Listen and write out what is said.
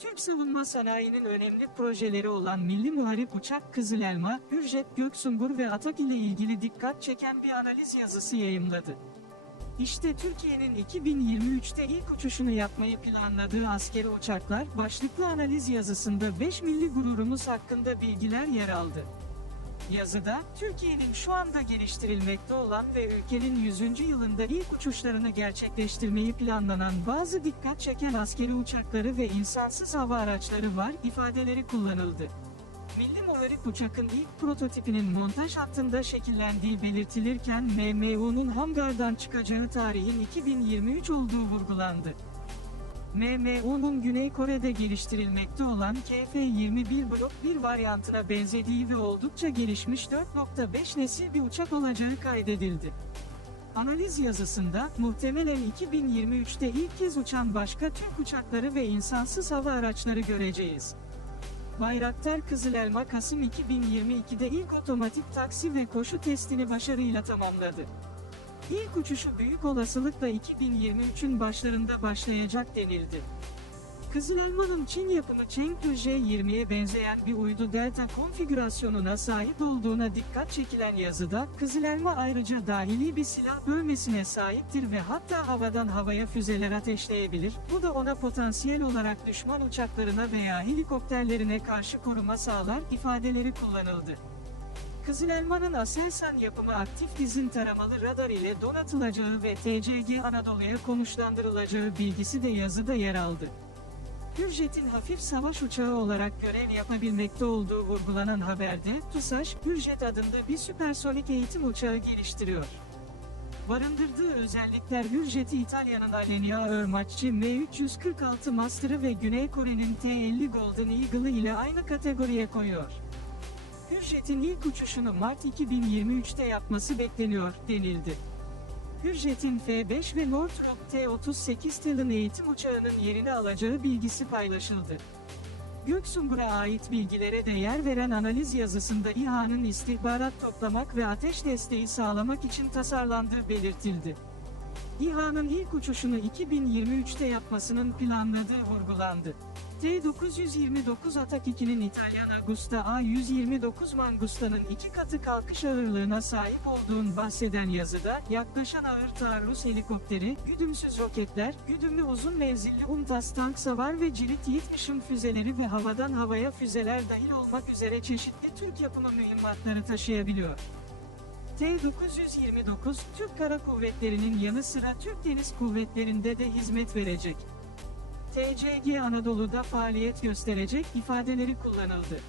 Türk savunma sanayinin önemli projeleri olan Milli Muharip Uçak Kızıl Elma, Hürjet Göksungur ve Atak ile ilgili dikkat çeken bir analiz yazısı yayımladı. İşte Türkiye'nin 2023'te ilk uçuşunu yapmayı planladığı askeri uçaklar başlıklı analiz yazısında 5 milli gururumuz hakkında bilgiler yer aldı. Yazıda, Türkiye'nin şu anda geliştirilmekte olan ve ülkenin 100. yılında ilk uçuşlarını gerçekleştirmeyi planlanan bazı dikkat çeken askeri uçakları ve insansız hava araçları var ifadeleri kullanıldı. Milli Muharip Uçak'ın ilk prototipinin montaj hattında şekillendiği belirtilirken MMU'nun hangardan çıkacağı tarihin 2023 olduğu vurgulandı. MMU'nun Güney Kore'de geliştirilmekte olan KF-21 Block 1 varyantına benzediği ve oldukça gelişmiş 4.5 nesil bir uçak olacağı kaydedildi. Analiz yazısında, muhtemelen 2023'te ilk kez uçan başka Türk uçakları ve insansız hava araçları göreceğiz. Bayraktar Kızıl Elma Kasım 2022'de ilk otomatik taksi ve koşu testini başarıyla tamamladı. İlk uçuşu büyük olasılıkla 2023'ün başlarında başlayacak denildi. Kızıl Elma'nın Çin yapımı Chengdu J-20'ye benzeyen bir uydu delta konfigürasyonuna sahip olduğuna dikkat çekilen yazıda, Kızıl Elma ayrıca dahili bir silah bölmesine sahiptir ve hatta havadan havaya füzeler ateşleyebilir, bu da ona potansiyel olarak düşman uçaklarına veya helikopterlerine karşı koruma sağlar ifadeleri kullanıldı. Kızıl Elma'nın Aselsan yapımı aktif dizin taramalı radar ile donatılacağı ve TCG Anadolu'ya konuşlandırılacağı bilgisi de yazıda yer aldı. Hürjet'in hafif savaş uçağı olarak görev yapabilmekte olduğu vurgulanan haberde, TUSAŞ, Hürjet adında bir süpersonik eğitim uçağı geliştiriyor. Barındırdığı özellikler Hürjet'i İtalya'nın Alenia Örmaççı M346 Master'ı ve Güney Kore'nin T-50 Golden Eagle'ı ile aynı kategoriye koyuyor. Hürjet'in ilk uçuşunu Mart 2023'te yapması bekleniyor, denildi. Hürjet'in F-5 ve Northrop T-38 Talon eğitim uçağının yerini alacağı bilgisi paylaşıldı. Göksungur'a ait bilgilere de yer veren analiz yazısında İHA'nın istihbarat toplamak ve ateş desteği sağlamak için tasarlandığı belirtildi. İHA'nın ilk uçuşunu 2023'te yapmasının planladığı vurgulandı. T-929 Atak 2'nin İtalyan Agusta A-129 Mangusta'nın iki katı kalkış ağırlığına sahip olduğun bahseden yazıda, yaklaşan ağır taarruz helikopteri, güdümsüz roketler, güdümlü uzun menzilli UMTAS tank savar ve cirit yetmişim füzeleri ve havadan havaya füzeler dahil olmak üzere çeşitli Türk yapımı mühimmatları taşıyabiliyor. T-929, Türk Kara Kuvvetleri'nin yanı sıra Türk Deniz Kuvvetleri'nde de hizmet verecek. TCG Anadolu'da faaliyet gösterecek ifadeleri kullanıldı.